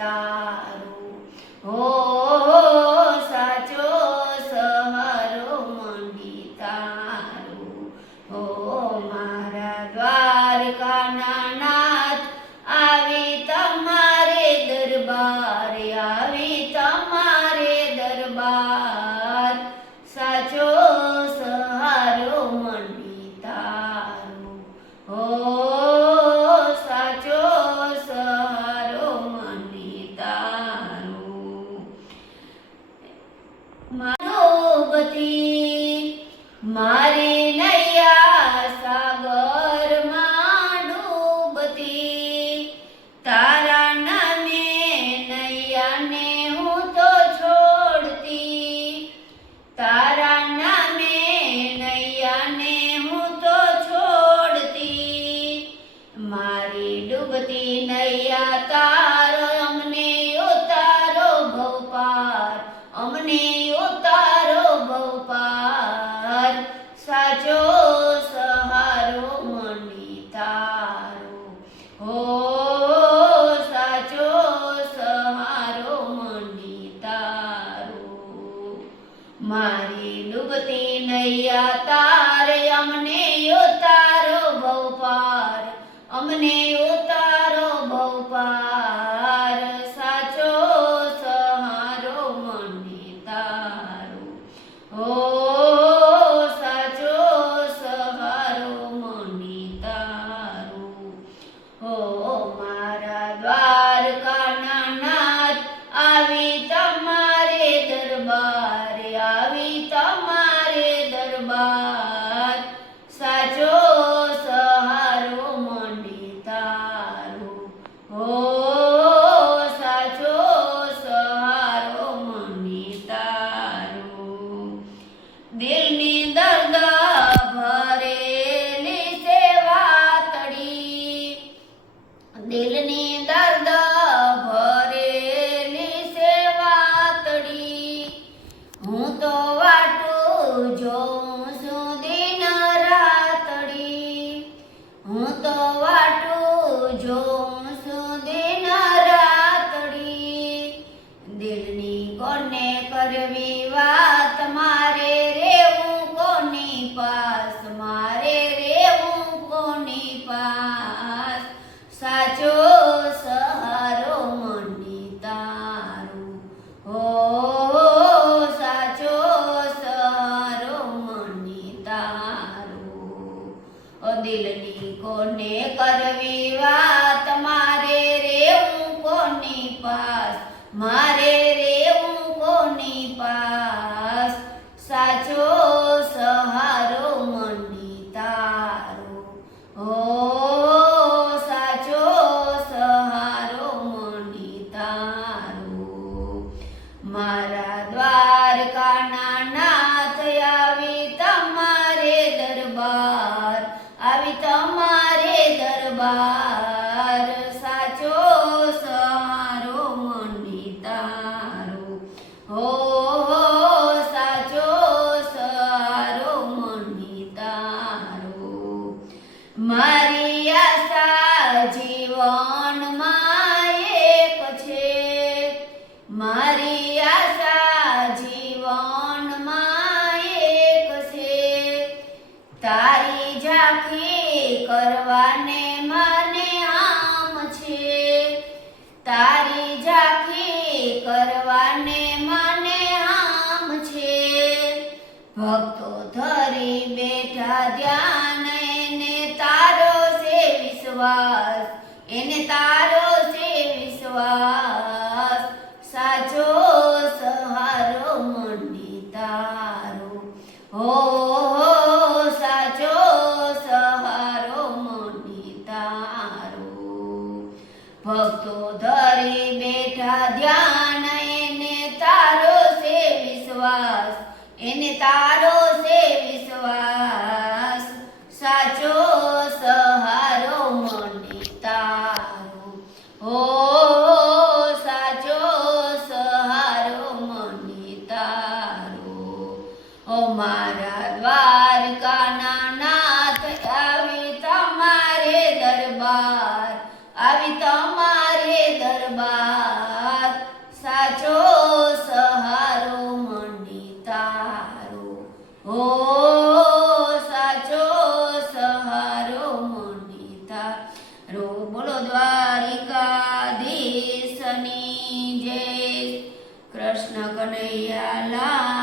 તારો હો સાચો સહારો મંડી તારો હો મારા દ્વારકાના નાથ આવી તમારે દરબાર આવી તમારે દરબાર સાચો સહારો મંડી તારો હો સાચો સહારો મંડી તારો માનવતી મારી નૈયા સાગરમાં ડૂબતી તારા નામે નૈયાને હું તો છોડતી તારા નામે નૈયાને હું તો છોડતી મારી ડૂબતી નૈયા તારો અમને ઉતારો ભવપાર અમને ઉતારો ભવપાર સાચો સહારો મંડી તારો હો સાચો સહારો મંડી તારો મારી ડૂબતી નૈયા તારે અમને ઉતારો ભવપાર અમને ઉતારો ભવપાર સાચો સહારો મંડી તારો હો સાચો સહારો મંડી તારો હો મારા દ્વારકાના નાથ આવી તમારે દરબાર આવી તમારે દરબાર સાચો સહારો મંડી તારો હો સાચો સહારો મંડી તારો દિલની દર્દ ભરેલી સેવા તડી દિલની દર્દ ભરેલી સેવા તડી હું તો વાટું જોઉં છું દિન રાતડી હું તો વાટું જોઉં છું દિન રાતડી દિલની કોને કરવી વાત મારે રેવું કોની પાસ મારે રેવું કોની પાસ સાચો સહારો મંડી તારો હો સાચો સહારો મંડી તારો ઓ દિલની કોને કરવી વાત મારે રેવું કોની પાસ મારે રેવું કોની પાસ સાચો સહારો મંડી તારો હો સાચો સહારો મંડી તારો મારા દ્વારકાના નાથ આવી તમારે દરબાર આવી તમારે દરબાર સાચો સહારો મંડી તારો હો સાચો સહારો મંડી તારો મારી આશા જીવનમાં એક છે મારી આશા જીવનમાં એક છે તારી ઝાંખી કરવાને મને આમ છે તારી ઝાંખી કરવાને મને આમ છે ભક્તો ધરી બેઠા ધ્યાન એને તારો છે વિશ્વાસ એને તારો છે વિશ્વાસ સાચો સહારો મંડી તારો હો સાચો સહારો મંડી તારો ભક્તો ધરી બેઠા ધ્યાન એને તારો છે વિશ્વાસ એને તારો છે વિશ્વાસ સાચો સહારો મંડી તારો હો સાચો સહારો મંડી તારો ઓ મારા દ્વારકાના નાથ આવી તમારે દરબાર આવી તમારે દરબાર જય. કૃષ્ણ કનૈયા લાલ